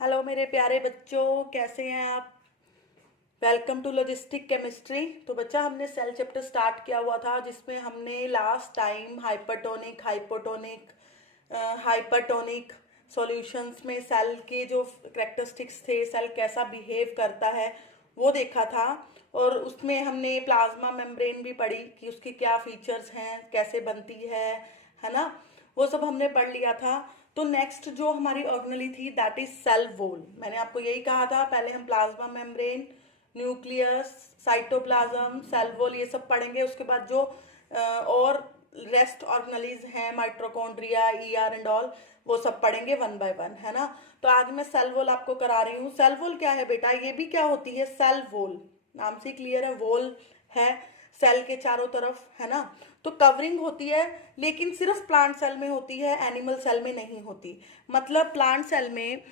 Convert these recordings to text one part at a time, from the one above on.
Hello मेरे प्यारे बच्चों, कैसे हैं आप। Welcome to logistic chemistry. तो बच्चा, हमने सेल चैप्टर स्टार्ट किया हुआ था जिसमें हमने last time hypertonic hypotonic hypertonic solutions में सेल के जो करेक्टरिस्टिक्स थे, सेल कैसा बिहेव करता है वो देखा था। और उसमें हमने प्लाज्मा मेम्ब्रेन भी पढ़ी कि उसकी क्या फीचर्स हैं, कैसे बनती है ना। वो सब हमने पढ़ लिया था। तो नेक्स्ट जो हमारी ऑर्गेनेली थी दैट इज सेल वॉल। मैंने आपको यही कहा था, पहले हम plasma membrane, nucleus, cytoplasm, cell wall ये सब पढ़ेंगे। उसके बाद जो और रेस्ट ऑर्गेनेलीज हैं, माइट्रोकॉन्ड्रिया, ईआर एंड ऑल, वो सब पढ़ेंगे वन बाय वन, है ना। तो आज मैं सेल वॉल आपको करा रही हूँ। सेल वॉल क्या है बेटा, ये भी क्या होती है, सेल वॉल नाम से क्लियर है, वॉल है सेल के चारों तरफ, है ना। तो कवरिंग होती है, लेकिन सिर्फ प्लांट सेल में होती है, एनिमल सेल में नहीं होती। मतलब प्लांट सेल में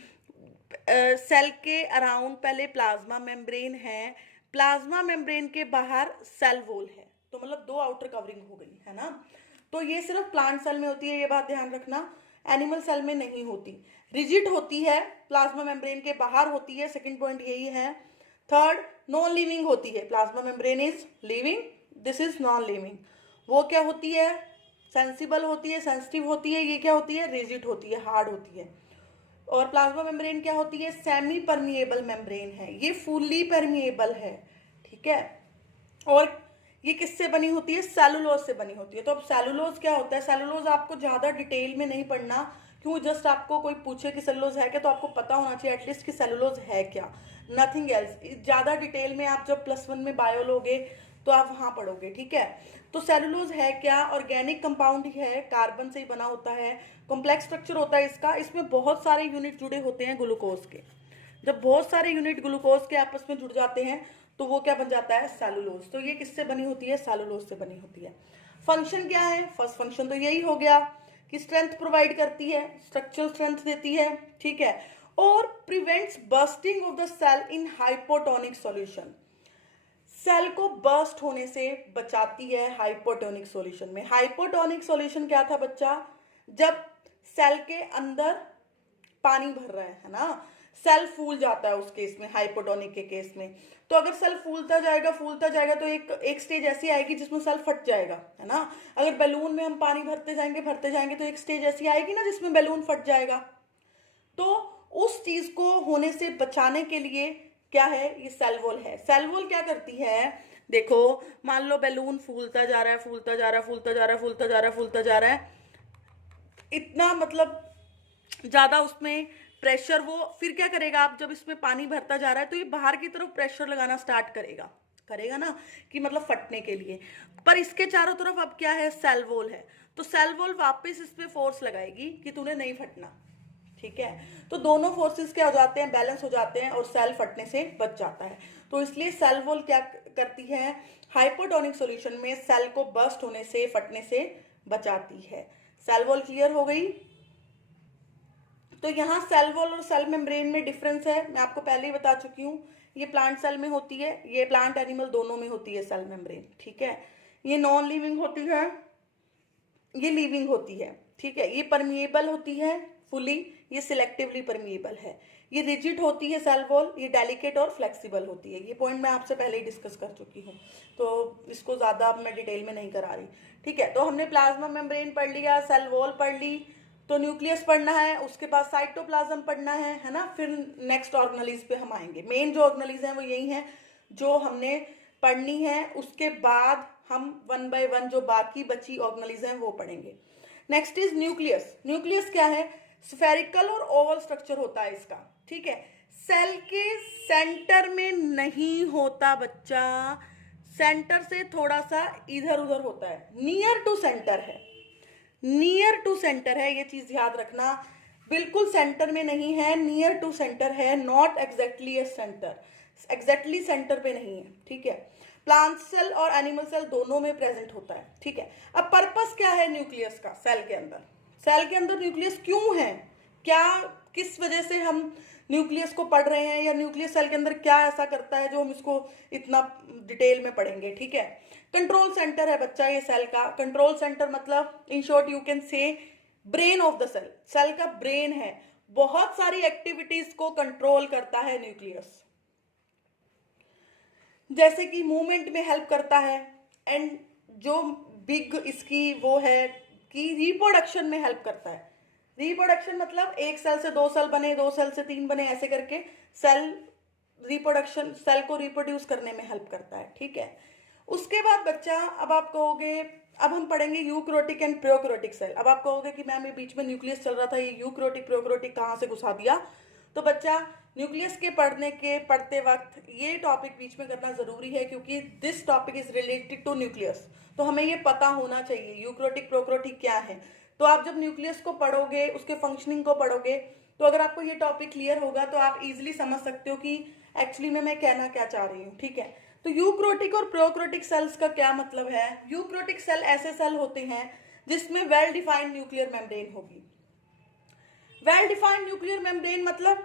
सेल के अराउंड पहले प्लाज्मा मेम्ब्रेन है, प्लाज्मा मेम्ब्रेन के बाहर सेल वॉल है। तो मतलब दो आउटर कवरिंग हो गई, है ना। तो ये सिर्फ प्लांट सेल में होती है, ये बात ध्यान रखना। एनिमल सेल में नहीं होती। रिजिड होती है, प्लाज्मा मेम्ब्रेन के बाहर होती है, सेकंड पॉइंट यही है। थर्ड, नॉन लिविंग होती है। Plasma membrane is living, this is non living. वो क्या होती है, सेंसिबल होती है, सेंसिटिव होती है। ये क्या होती है, रिजिड होती है, हार्ड होती है। और प्लाज्मा मेम्ब्रेन क्या होती है, सेमी परमिएबल मेम्ब्रेन है, ये फुल्ली परमिएबल है, ठीक है। और ये किससे बनी होती है, सेलुलोज से बनी होती है। तो अब सेलुलोज क्या होता है, सेलुलोज आपको ज्यादा डिटेल में नहीं पढ़ना, क्यों, जस्ट आपको कोई पूछे कि सेलुलोज है क्या तो आपको पता होना चाहिए एटलीस्ट कि सेलुलोज है क्या, नथिंग एल्स। ज्यादा डिटेल में आप जब +1 में बायो लोगे तो आप वहां पढ़ोगे, ठीक है। तो सेलुलोज है क्या, ऑर्गेनिक कंपाउंड ही है, कार्बन से ही बना होता है, कॉम्प्लेक्स स्ट्रक्चर होता है इसका, इसमें बहुत सारे यूनिट जुड़े होते हैं ग्लूकोज के। जब बहुत सारे यूनिट ग्लूकोज के आपस में जुड़ जाते हैं तो वो क्या बन जाता है, सेलुलोज। तो ये किससे बनी होती है, सेलुलोज से बनी होती है। फंक्शन क्या है, फर्स्ट फंक्शन तो यही हो गया कि स्ट्रेंथ प्रोवाइड करती है, स्ट्रक्चरल स्ट्रेंथ देती है, ठीक है। और prevents bursting of the cell in hypotonic solution, cell को बर्स्ट होने से बचाती है हाइपोटोनिक सॉल्यूशन में। हाइपोटोनिक सॉल्यूशन क्या था बच्चा, जब सेल के अंदर पानी भर रहा है ना, सेल फूल जाता है उस केस में, हाइपोटोनिक के केस में। तो अगर सेल फूलता जाएगा तो एक स्टेज ऐसी आएगी जिसमें सेल फट जाएगा, है ना। अगर बैलून में हम पानी भरते जाएंगे तो एक स्टेज ऐसी आएगी ना जिसमें बैलून फट जाएगा। तो उस चीज को होने से बचाने के लिए क्या है, ये सेल वॉल है। सेल वॉल क्या करती है, देखो, मान लो बैलून फूलता जा रहा है, फूलता जा रहा है, फूलता जा रहा है, फूलता जा रहा है, फूलता जा रहा है, इतना मतलब ज्यादा उसमें प्रेशर, वो फिर क्या करेगा, आप जब इसमें पानी भरता जा रहा है तो ये बाहर की तरफ प्रेशर लगाना स्टार्ट करेगा, करेगा ना, कि मतलब फटने के लिए। पर इसके चारों तरफ अब क्या है, सेल वॉल है। तो सेल वॉल वापस इस पे फोर्स लगाएगी कि तूने नहीं फटना, ठीक है। तो दोनों फोर्सेस क्या हो जाते हैं, बैलेंस हो जाते हैं और सेल फटने से बच जाता है। तो इसलिए सेल वॉल क्या करती है, हाइपोटोनिक सॉल्यूशन में सेल को बर्स्ट होने से, फटने से बचाती है। सेल वॉल क्लियर हो गई। तो यहाँ सेल वॉल और सेल मेम्ब्रेन में डिफरेंस है, मैं आपको पहले ही बता चुकी हूँ। ये प्लांट सेल में होती है, ये प्लांट एनिमल दोनों में होती है सेल मेम्ब्रेन, ठीक है। ये नॉन लिविंग होती है, ये लिविंग होती है, ठीक है। ये परमिएबल होती है फुली, ये सिलेक्टिवली परमिएबल है। ये रिजिड होती है सेल वॉल, ये डेलिकेट और फ्लेक्सिबल होती है। ये पॉइंट मैं आपसे पहले ही डिस्कस कर चुकी हूँ, तो इसको ज़्यादा अब मैं डिटेल में नहीं करा रही, ठीक है। तो हमने प्लाज्मा मेम्ब्रेन पढ़ लिया, सेल वॉल पढ़ ली, तो न्यूक्लियस पढ़ना है, उसके बाद साइटोप्लाज्म पढ़ना है ना। फिर नेक्स्ट ऑर्गेनेलिज पे हम आएंगे। मेन जो ऑर्गेनेलिज हैं वो यही हैं जो हमने पढ़नी है, उसके बाद हम वन बाय वन जो बाकी बची ऑर्गेनेलिज हैं वो पढ़ेंगे। Next is nucleus. न्यूक्लियस क्या है, स्फेरिकल और ओवल स्ट्रक्चर होता है इसका, ठीक है। सेल के सेंटर में नहीं होता बच्चा, सेंटर से थोड़ा सा इधर उधर होता है, नियर टू सेंटर है, नियर टू सेंटर है, ये चीज याद रखना। बिल्कुल सेंटर में नहीं है, नियर टू सेंटर है, not exactly A centre, exactly centre पे नहीं है, ठीक है। प्लांट सेल और एनिमल सेल दोनों में प्रेजेंट होता है, ठीक है। अब पर्पस क्या है न्यूक्लियस का, सेल के अंदर, सेल के अंदर न्यूक्लियस क्यों है, क्या, किस वजह से हम न्यूक्लियस को पढ़ रहे हैं, या न्यूक्लियस सेल के अंदर क्या ऐसा करता है जो हम इसको इतना डिटेल में पढ़ेंगे, ठीक है। कंट्रोल सेंटर है बच्चा ये सेल का। कंट्रोल सेंटर मतलब in short you can say brain of the cell, cell का ब्रेन है, बहुत सारी एक्टिविटीज को कंट्रोल करता है न्यूक्लियस, जैसे कि मूवमेंट में हेल्प करता है, एंड जो बिग इसकी वो है कि रिप्रोडक्शन में हेल्प करता है। रिप्रोडक्शन मतलब एक सेल से 2 सेल बने, 2 सेल से 3 बने, ऐसे करके सेल रिप्रोडक्शन, सेल को रिप्रोड्यूस करने में हेल्प करता है। ठीक है, उसके बाद बच्चा, अब आप कहोगे, अब हम पढ़ेंगे यूकैरियोटिक एंड प्रोकैरियोटिक सेल। अब आप कहोगे कि मैम ये बीच में न्यूक्लियस चल रहा था, ये यूकैरियोटिक प्रोकैरियोटिक कहाँ से घुसा दिया? तो बच्चा न्यूक्लियस के पढ़ते वक्त ये टॉपिक बीच में करना जरूरी है, क्योंकि this topic is related to nucleus, तो हमें ये पता होना चाहिए यूकैरियोटिक प्रोकैरियोटिक क्या है। तो आप जब न्यूक्लियस को पढ़ोगे, उसके फंक्शनिंग को पढ़ोगे, तो अगर आपको ये टॉपिक क्लियर होगा तो आप इजिली समझ सकते हो कि एक्चुअली में मैं कहना क्या चाह रही हूँ। ठीक है, तो यूकैरियोटिक और प्रोकैरियोटिक सेल्स का क्या मतलब है? यूकैरियोटिक सेल ऐसे सेल होते हैं जिसमें वेल डिफाइंड न्यूक्लियर मेम्ब्रेन होगी। वेल डिफाइंड न्यूक्लियर मेम्ब्रेन मतलब,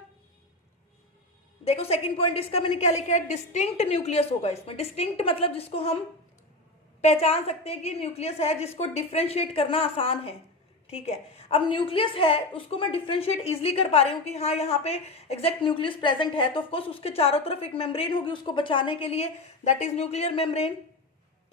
देखो सेकंड पॉइंट इसका मैंने क्या लिखा है, डिस्टिंक्ट न्यूक्लियस होगा इसमें। डिस्टिंक्ट मतलब जिसको हम पहचान सकते हैं कि न्यूक्लियस है, जिसको डिफ्रेंशिएट करना आसान है। ठीक है, अब न्यूक्लियस है उसको मैं डिफ्रेंशिएट इजिली कर पा रही हूँ कि हाँ यहाँ पे एग्जैक्ट न्यूक्लियस प्रेजेंट है, तो ऑफकोर्स उसके चारों तरफ एक मेम्ब्रेन होगी उसको बचाने के लिए, दैट इज न्यूक्लियर मेम्ब्रेन।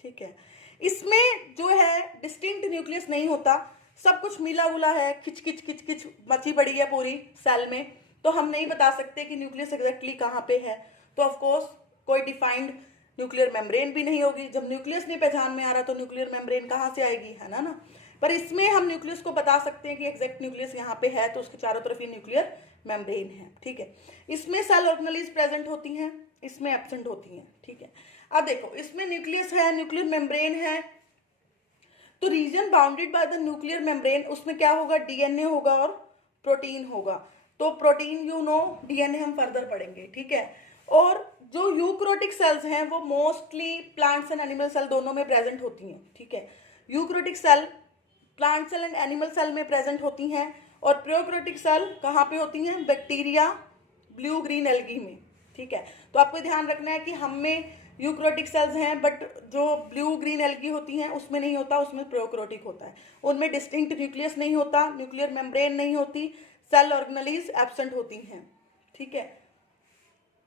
ठीक है, इसमें जो है डिस्टिंक्ट न्यूक्लियस नहीं होता, सब कुछ मिला उला है, खिच खिच खिच खिच मची पड़ी है पूरी सेल में, तो हम नहीं बता सकते कि न्यूक्लियस एग्जैक्टली कहाँ पे है। तो ऑफकोर्स कोई डिफाइंड न्यूक्लियर मेम्ब्रेन भी नहीं होगी। जब न्यूक्लियस नहीं पहचान में आ रहा तो न्यूक्लियर मेम्ब्रेन कहाँ से आएगी, है ना। पर इसमें हम न्यूक्लियस को बता सकते हैं कि एग्जैक्ट न्यूक्लियस यहाँ पे है, तो उसके चारों तरफ ये न्यूक्लियर मेम्ब्रेन है। ठीक है, इसमें सेल ऑर्गेनेल्स प्रेजेंट होती हैं, इसमें एब्सेंट होती हैं। ठीक है, अब देखो इसमें न्यूक्लियस है, न्यूक्लियर मेम्ब्रेन है, तो region bounded by the nuclear membrane, उसमें क्या होगा, डीएनए होगा और प्रोटीन होगा। तो प्रोटीन यू नो, डीएनए हम फर्दर पढ़ेंगे। ठीक है, और जो यूकैरियोटिक सेल्स हैं वो mostly plants and animal cell दोनों में प्रेजेंट होती हैं। ठीक है, eukaryotic cell plant cell and animal cell में प्रेजेंट होती हैं, और प्रोकैरियोटिक सेल कहाँ पे होती हैं, बैक्टीरिया, ब्लू ग्रीन एल्गी में। ठीक है, तो आपको ध्यान रखना है कि हम में यूकैरियोटिक सेल्स हैं, बट जो ब्लू ग्रीन एल्गी होती हैं उसमें नहीं होता, उसमें प्रोकैरियोटिक होता है। उनमें डिस्टिंक्ट न्यूक्लियस नहीं होता, न्यूक्लियर मेम्ब्रेन नहीं होती, सेल ऑर्गेनेल्स एब्सेंट होती हैं। ठीक है,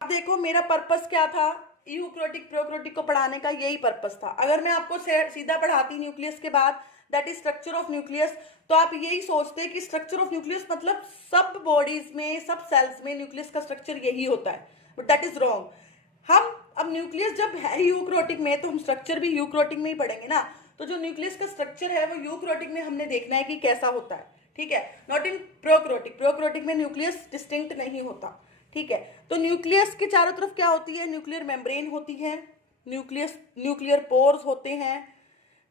अब देखो मेरा पर्पस क्या था, यूकैरियोटिक प्रोकैरियोटिक को पढ़ाने का यही पर्पस था। अगर मैं आपको सीधा पढ़ाती न्यूक्लियस के बाद that is structure of nucleus, तो आप यही सोचते कि स्ट्रक्चर ऑफ न्यूक्लियस मतलब सब बॉडीज में, सब सेल्स में न्यूक्लियस का स्ट्रक्चर यही होता है, बट दैट इज रॉन्ग। हम अब न्यूक्लियस जब है यूकैरियोटिक में, तो हम स्ट्रक्चर भी यूकैरियोटिक में ही पढ़ेंगे ना। तो जो न्यूक्लियस का स्ट्रक्चर है वो यूकैरियोटिक में हमने देखना है कि कैसा होता है। ठीक है, नॉट इन प्रोकैरियोटिक। प्रोकैरियोटिक में न्यूक्लियस डिस्टिंक्ट नहीं होता। ठीक है, तो न्यूक्लियस के चारों तरफ क्या होती है, न्यूक्लियर मेम्ब्रेन होती है, न्यूक्लियर पोर्स होते हैं,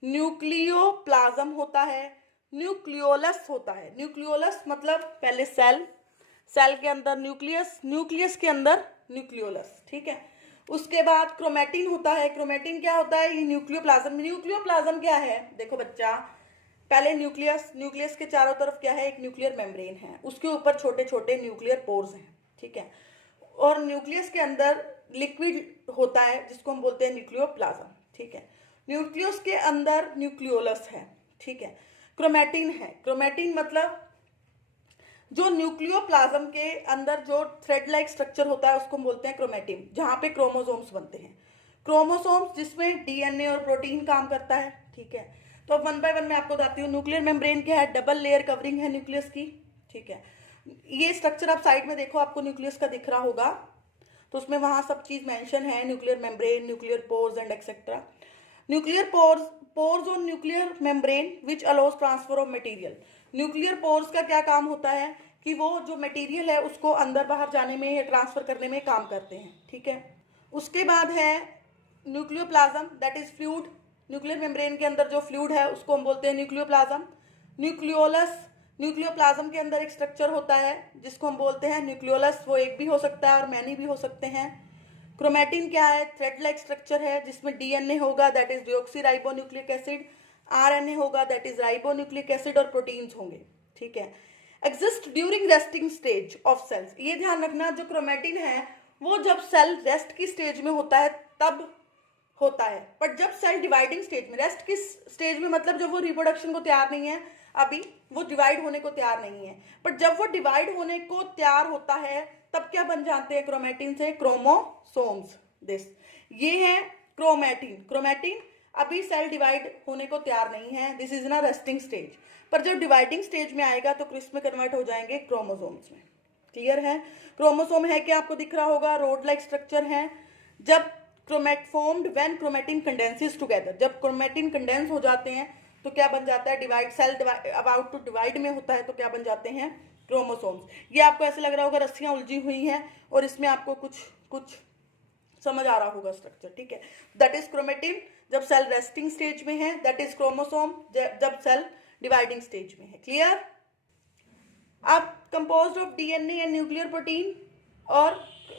न्यूक्लियोप्लाज्म होता है, न्यूक्लियोलस होता है। न्यूक्लियोलस मतलब पहले सेल, सेल के अंदर न्यूक्लियस, न्यूक्लियस के अंदर न्यूक्लियोलस। ठीक है, उसके बाद क्रोमैटिन होता है। क्रोमैटिन क्या होता है, ये न्यूक्लियोप्लाज्म। न्यूक्लियोप्लाज्म क्या है, देखो बच्चा, पहले न्यूक्लियस, न्यूक्लियस के चारों तरफ क्या है, एक न्यूक्लियर मेम्ब्रेन है, उसके ऊपर छोटे छोटे न्यूक्लियर पोर्स हैं। ठीक है, और न्यूक्लियस के अंदर लिक्विड होता है जिसको हम बोलते हैं न्यूक्लियोप्लाज्म। ठीक है, न्यूक्लियस के अंदर न्यूक्लियोलस है। ठीक है, क्रोमैटिन है। क्रोमैटिन मतलब जो न्यूक्लियोप्लाज्म के अंदर जो थ्रेड लाइक स्ट्रक्चर होता है उसको हम बोलते हैं क्रोमैटिन, जहाँ पे क्रोमोसोम्स बनते हैं। क्रोमोसोम्स जिसमें डीएनए और प्रोटीन काम करता है। ठीक है, तो अब वन बाय वन मैं आपको बताती हूँ। न्यूक्लियर मेम्ब्रेन क्या है, डबल लेयर कवरिंग है न्यूक्लियस की। ठीक है, ये स्ट्रक्चर आप साइड में देखो, आपको न्यूक्लियस का दिख रहा होगा, तो उसमें वहां सब चीज मेंशन है, nuclear membrane, nuclear pores and etcetera. Nuclear pores on nuclear membrane which allows transfer of material. Nuclear pores का क्या काम होता है कि वो जो मटेरियल है उसको अंदर बाहर जाने में या ट्रांसफर करने में काम करते हैं। ठीक है, उसके बाद है nucleoplasm, that is fluid. Nuclear membrane के अंदर जो फ्लूइड है उसको हम बोलते हैं न्यूक्लियोप्लाज्म। न्यूक्लियोलस, न्यूक्लियोप्लाज्म के अंदर एक स्ट्रक्चर होता है जिसको हम बोलते हैं न्यूक्लियोलस, वो एक भी हो सकता है और मैनी भी हो सकते हैं। क्रोमैटिन क्या है, थ्रेड लाइक स्ट्रक्चर है जिसमें डीएनए होगा, that is deoxyribonucleic acid, RNA होगा, दैट इज राइबोन्यूक्लिक एसिड, और प्रोटीन्स होंगे। ठीक है, exist during resting stage of cells. ये ध्यान रखना, जो क्रोमैटिन है वो जब सेल रेस्ट की स्टेज में होता है तब होता है। बट जब सेल डिवाइडिंग स्टेज में, रेस्ट किस स्टेज में, मतलब जब वो रिप्रोडक्शन को तैयार नहीं है, अभी वो डिवाइड होने को तैयार नहीं है, बट जब वो डिवाइड होने को तैयार होता है तब क्या बन जाते हैं क्रोमेटिन से? क्रोमोसोम्स। दिस ये है क्रोमेटिन। क्रोमेटिन अभी सेल डिवाइड होने को तैयार नहीं है, दिस इज ना रेस्टिंग स्टेज, पर जब डिवाइडिंग स्टेज में आएगा तो किस में कन्वर्ट हो जाएंगे? क्रोमोसोम्स में। क्लियर है? क्रोमोसोम है क्या आपको दिख रहा होगा? रोड लाइक स्ट्रक्चर है। जब chromate formed when chromatin condenses together, जब क्रोमेटिन कंडेंस हो जाते हैं तो क्या बन जाता है? Divide, cell about to divide में होता है तो क्या बन जाते हैं? क्रोमोसोम्स। ये आपको ऐसे लग रहा होगा रस्सियां उलझी हुई हैं और इसमें आपको कुछ कुछ समझ आ रहा होगा स्ट्रक्चर, ठीक है? दैट इज क्रोमेटिन जब सेल रेस्टिंग स्टेज में है, दैट इज क्रोमोसोम जब सेल डिवाइडिंग स्टेज में है। क्लियर? अब composed of DNA and nuclear protein, और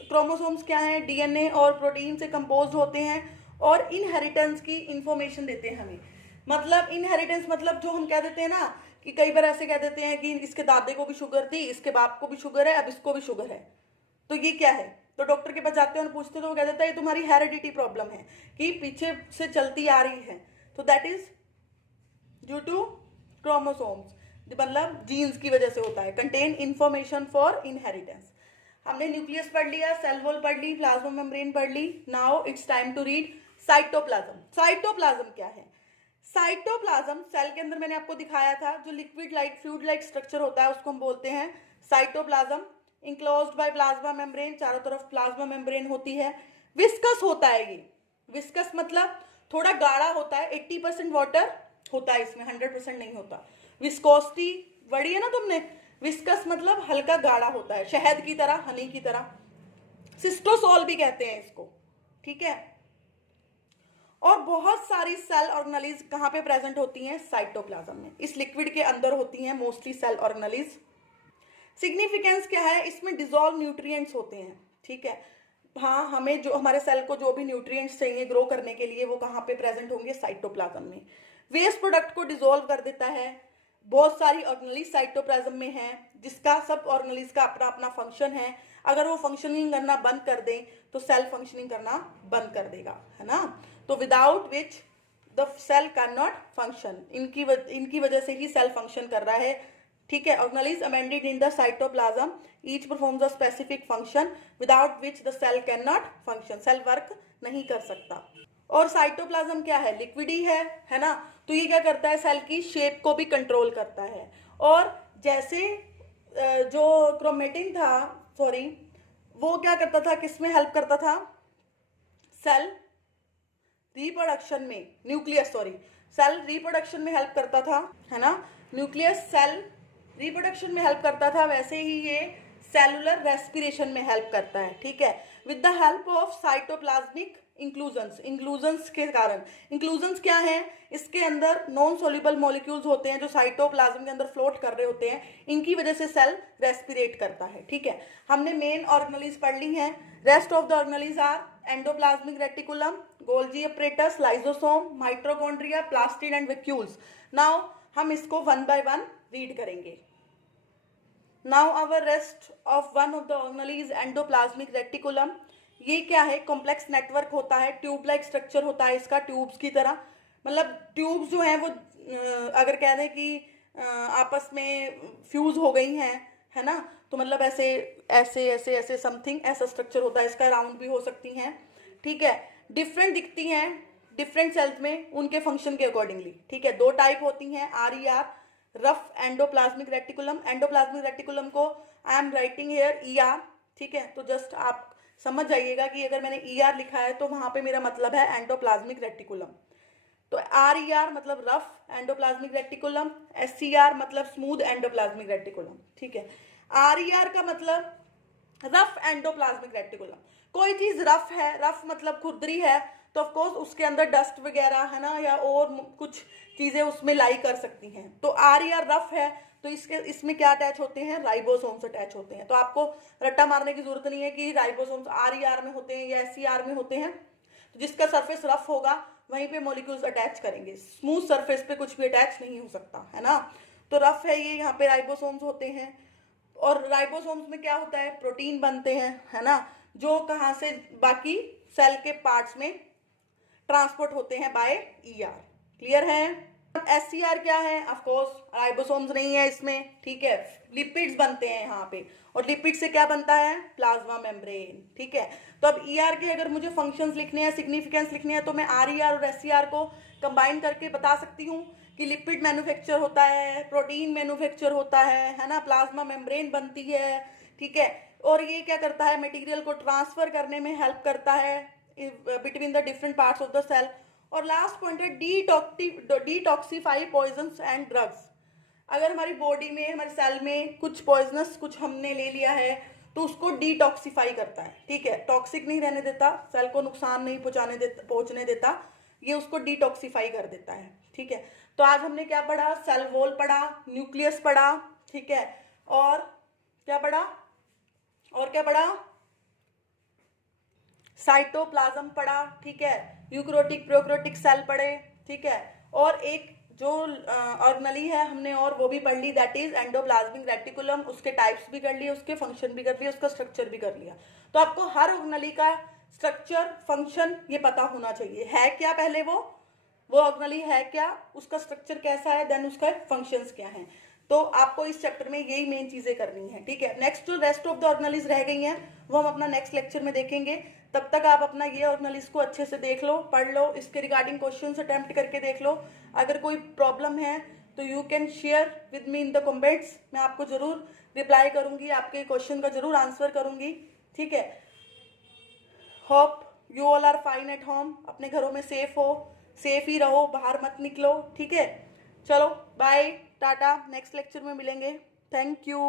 क्रोमोसोम्स क्या है? डीएनए और प्रोटीन से कंपोज्ड होते हैं और इनहेरिटेंस की इंफॉर्मेशन देते हैं हमें। मतलब इनहेरिटेंस मतलब जो हम कह देते हैं ना कि कई बार ऐसे कह देते हैं कि इसके दादे को भी शुगर थी, इसके बाप को भी शुगर है, अब इसको भी शुगर है, तो ये क्या है? तो डॉक्टर के पास जाते हैं और पूछते हैं तो वो कह देता है ये तुम्हारी हेरिडिटी प्रॉब्लम है कि पीछे से चलती आ रही है, तो that is due to chromosomes, मतलब जीन्स की वजह से होता है। Contain information for inheritance. हमने न्यूक्लियस पढ़ लिया, सेल वॉल पढ़ ली, प्लाज्मा मेम्ब्रेन पढ़ ली। Now it's time to read cytoplasm. Cytoplasm क्या है? साइटोप्लाज्म सेल के अंदर मैंने आपको दिखाया था, जो liquid like fluid like structure होता है उसको हम बोलते हैं cytoplasm. Enclosed by plasma membrane, चारों तरफ प्लाज्मा मेम्ब्रेन होती है। विस्कस होता है ये। विस्कस मतलब थोड़ा गाढ़ा होता है, 80% वाटर होता है इसमें, 100% नहीं होता। विस्कोसिटी पढ़ी है ना तुमने? विस्कस मतलब हल्का गाढ़ा होता है, शहद की तरह, हनी की तरह। सिस्टोसोल भी कहते हैं इसको, ठीक है? और बहुत सारी सेल ऑर्गेनेलिज कहाँ पे प्रेजेंट होती हैं? साइटोप्लाज्म में। इस लिक्विड के अंदर होती हैं मोस्टली सेल ऑर्गेनेलिज। सिग्निफिकेंस क्या है? इसमें डिजोल्व न्यूट्रिएंट्स होते हैं, ठीक है? हाँ, हमें जो हमारे सेल को जो भी न्यूट्रिएंट्स चाहिए ग्रो करने के लिए वो कहाँ पे प्रेजेंट होंगे? साइटोप्लाज्म में। वेस्ट प्रोडक्ट को डिजोल्व कर देता है। बहुत सारी ऑर्गेनेलिज साइटोप्लाज्म में है, जिसका सब ऑर्गेनेलिज का अपना अपना फंक्शन है। अगर वो फंक्शनिंग करना बंद कर दें तो सेल फंक्शनिंग करना बंद कर देगा, है ना? तो without which the cell cannot function, इनकी वजह से ही सेल फंक्शन कर रहा है, ठीक है? Organelles amended in the cytoplasm, each performs a specific function without which the cell cannot function, cell work नहीं कर सकता। और साइटोप्लाज्म क्या है? लिक्विड ही है ना? तो ये क्या करता है? सेल की शेप को भी कंट्रोल करता है। और जैसे जो क्रोमेटिन था, सॉरी, वो क्या करता था? किस में हेल्प करता था? सेल रिप्रोडक्शन में, न्यूक्लियस, सॉरी, सेल रिप्रोडक्शन में हेल्प करता था, है ना? न्यूक्लियस सेल रिप्रोडक्शन में हेल्प करता था, वैसे ही ये सेलुलर रेस्पिरेशन में हेल्प करता है, ठीक है? With the help of cytoplasmic inclusions, inclusions के कारण, इंक्लूजन्स क्या है? इसके अंदर नॉन सोल्यूबल मॉलिक्यूल्स होते हैं जो साइटोप्लाज्म के अंदर फ्लोट कर रहे होते हैं, इनकी वजह से सेल रेस्पिरेट करता है, ठीक है? हमने मेन ऑर्गेनेलिज पढ़ ली हैं। Rest of the organelles are endoplasmic reticulum, Golgi apparatus, lysosome, mitochondria, plastid and vacuoles. Now हम इसको वन बाय वन रीड करेंगे। Now our rest of one of the organelles endoplasmic reticulum. ये क्या है? Complex network होता है, tube like structure होता है इसका, ट्यूब्स की तरह। मतलब ट्यूब्स जो हैं वो अगर कह दें कि आपस में फ्यूज हो गई हैं, है ना? तो मतलब ऐसे ऐसे ऐसे ऐसे समथिंग ऐसा स्ट्रक्चर होता है इसका, राउंड भी हो सकती हैं, ठीक है? डिफरेंट दिखती हैं डिफरेंट सेल्स में उनके फंक्शन के अकॉर्डिंगली, ठीक है? 2 टाइप होती हैं, RER, rough endoplasmic reticulum. Endoplasmic reticulum को I am writing here ER, ठीक है? तो जस्ट आप समझ जाइएगा कि अगर मैंने ER लिखा है तो वहां पे मेरा मतलब है एंडोप्लाज्मिक रेटिकुलम। तो RER मतलब रफ एंडोप्लाज्मिक रेटिकुलम, SCR मतलब स्मूथ एंडोप्लाज्मिक रेटिकुलम, ठीक है? RER का मतलब रफ एंडोप्लाज्मिक रेटिकुलम। कोई चीज रफ है, रफ मतलब खुरदरी है, तो ऑफकोर्स उसके अंदर डस्ट वगैरह, है ना, या और कुछ चीजें उसमें लाई कर सकती हैं। तो RER रफ है तो इसमें क्या अटैच होते हैं? राइबोसोम्स अटैच होते हैं। तो आपको रट्टा मारने की जरूरत नहीं है कि राइबोसोम्स RER में होते हैं या SCR में होते हैं। तो जिसका सरफेस रफ होगा वहीं पे मॉलिक्यूल्स अटैच करेंगे, स्मूथ सरफेस पे कुछ भी अटैच नहीं हो सकता, है ना? तो रफ है ये, यहाँ पे राइबोसोम्स होते हैं। और राइबोसोम्स में क्या होता है? प्रोटीन बनते हैं, है ना, जो कहाँ से बाकी सेल के पार्ट्स में ट्रांसपोर्ट होते हैं बाय ईआर। क्लियर है? एससीआर क्या है? ऑफ कोर्स राइबोसोम्स नहीं है इसमें, ठीक है, लिपिड्स बनते हैं यहाँ पे, और लिपिड से क्या बनता है? Plasma membrane. ठीक है, तो अब ईआर के अगर मुझे फंक्शंस लिखने हैं, सिग्निफिकेंस लिखने हैं, तो मैं आरईआर और एससीआर को कंबाइन करके बता सकती हूँ कि लिपिड मैन्युफैक्चर होता है, प्रोटीन मैन्युफैक्चर होता है ना, प्लाज्मा मेम्ब्रेन बनती है। ठीक है, और ये क्या करता है? मटेरियल को ट्रांसफर करने में हेल्प करता है between the different parts of the cell. और लास्ट पॉइंट है डिटॉक्सिफाई पॉइजन्स एंड ड्रग्स। अगर हमारी बॉडी में, हमारे सेल में कुछ पॉइजनस कुछ हमने ले लिया है तो उसको डिटॉक्सिफाई करता है। ठीक है, टॉक्सिक नहीं रहने देता, सेल को नुकसान नहीं पहुंचने देता, ये उसको डिटॉक्सिफाई कर देता है। ठीक है, तो आज हमने क्या पढ़ा? सेल वॉल पढ़ा, न्यूक्लियस पढ़ा, ठीक है, और क्या पढ़ा? और क्या पढ़ा? साइटोप्लाज्म पढ़ा। ठीक है, यूकैरियोटिक प्रोकैरियोटिक सेल पढ़े। ठीक है, और एक जो ऑर्गेनेली है हमने और वो भी पढ़ ली, दैट इज एंडोप्लाज्मिक रेटिकुलम। उसके टाइप्स भी कर लिए, उसके फंक्शन भी कर लिए, उसका स्ट्रक्चर भी कर लिया। तो आपको हर ऑर्गेनेली का स्ट्रक्चर, फंक्शन ये पता होना चाहिए। है क्या पहले वो ऑर्गेनेली है क्या, उसका स्ट्रक्चर कैसा है, देन उसका फंक्शंस क्या है। तो आपको इस चैप्टर में यही मेन चीजें करनी है। ठीक है, नेक्स्ट जो रेस्ट ऑफ द ऑर्गेनेलीज रह गई हैं वो हम अपना नेक्स्ट लेक्चर में देखेंगे। तब तक आप अपना ये ऑर्गेनेलीज को अच्छे से देख लो, पढ़ लो, इसके रिगार्डिंग क्वेश्चंस अटेम्प्ट करके देख लो। अगर कोई प्रॉब्लम है तो you can share with me in the comments, मैं आपको जरूर रिप्लाई करूंगी, आपके क्वेश्चन का जरूर आंसर करूंगी। ठीक है, hope you all are fine at home, अपने घरों में सेफ हो, सेफ ही रहो, बाहर मत निकलो। ठीक है, चलो बाय, टाटा, नेक्स्ट लेक्चर में मिलेंगे। Thank you.